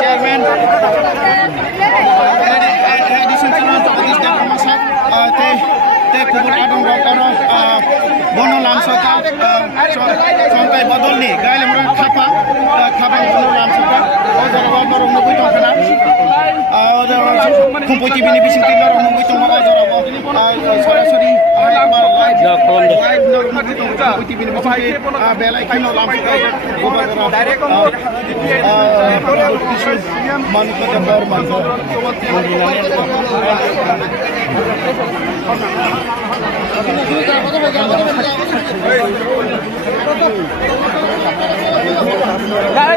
Chairman, addition to te kubur adong rokoro bono lamsoka sontai bodolni gaile murang khapa bono lamsoka ojara borong nubui tongkana ojara kumpoti bini bising tinggal orang nubui tong ojara sorasori live normal kumpoti bini bising belai kino lamsoka direct man kata bar man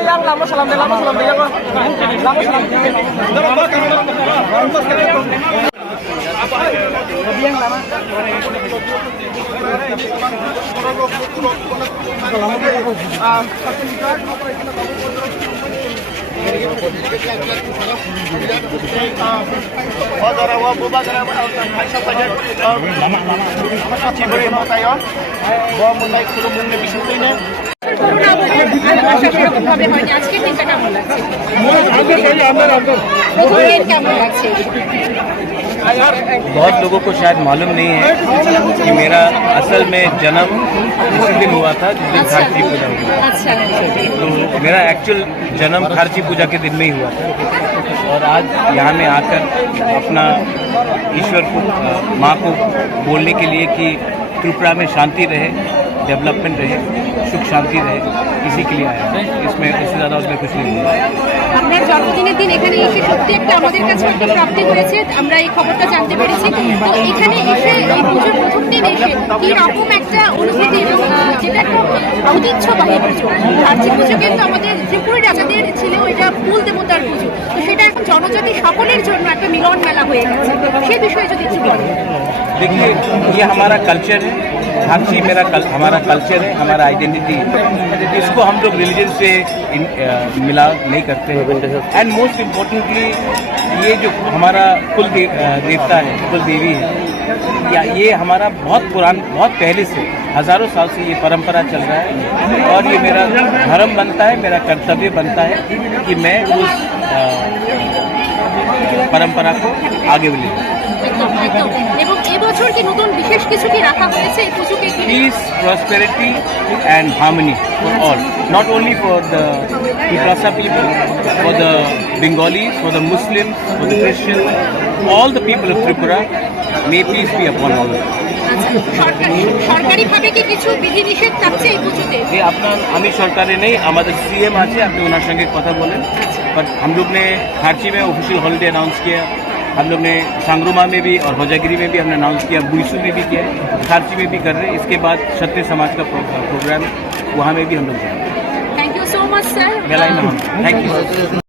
yang lama salam deh lama salam yang lama बहुत लोगों को शायद मालूम नहीं है कि मेरा असल में जन्म उसी दिन हुआ था जिस दिन खारची पूजा हुआ। तो मेरा एक्चुअल जन्म खारची पूजा के दिन में ही हुआ था और आज यहाँ में आकर अपना ईश्वर को माँ को बोलने के लिए कि त्रिपुरा में शांति रहे, डेवलपमेंट रहे, सुख शांति रहे, इसी के लिए आया। इसमें इससे ज़्यादा उसमें कुछ नहीं है। আপনার জন্মদিনের দিন এখানে এসে সত্যি একটা আমাদের কাছে একটা প্রাপ্তি হয়েছে, আমরা এই খবরটা জানতে পেরেছি। তো এখানে এসে এই পুজোর প্রথম দিন এসে কি রকম একটা অনুভূতি এবং যেটা একটা ঐতিহ্যবাহী পুজো। খারচি পুজো কিন্তু আমাদের ত্রিপুরা রাজাদের ছিল, এটা কুল দেবতার পুজো। তো সেটা এখন জনজাতি সকলের জন্য একটা মিলন মেলা হয়ে গেছে, সেই বিষয়ে যদি একটু বলেন। देखिए, ये हमारा कल्चर है, खारची हमारा कल्चर है, हमारा आइडेंटिटी है। इसको हम लोग रिलीजन से मिला नहीं करते हैं। एंड मोस्ट इम्पोर्टेंटली ये जो हमारा कुल देवता है, कुल देवी है, या ये हमारा बहुत पहले से हजारों साल से ये परंपरा चल रहा है और ये मेरा धर्म बनता है, मेरा कर्तव्य बनता है कि मैं उस परंपरा को आगे ले जाऊँ। এবং এবছর কি নতুন বিশেষ কিছু কি রাখা হয়েছে এই পুজোকে? Peace, prosperity and harmony for all, not only for the Tiprasa people, for the Bengalis, for the Muslims, for the Christians, all the people of Tripura. May peace be upon all of them. আচ্ছা, সরকারিভাবে কি কিছু বিধিনিষেধ থাকছে এই পুজোতে? ये अपना आमी सरकारे नहीं हमारे सीएम আছে আপনি ওনার সঙ্গে কথা বলেন बट हम लोग ने खारची में ऑफिशियल हॉलिडे अनाउंस किया हम लोग ने सांगरुमा में भी और होजागिरी में भी हमने अनाउंस किया बुईसू में भी किया खारची में भी कर रहे हैं इसके बाद क्षत्रिय समाज का प्रोग्राम है वहाँ में भी हम लोग जाएंगे thank you so much sir. Mela thank you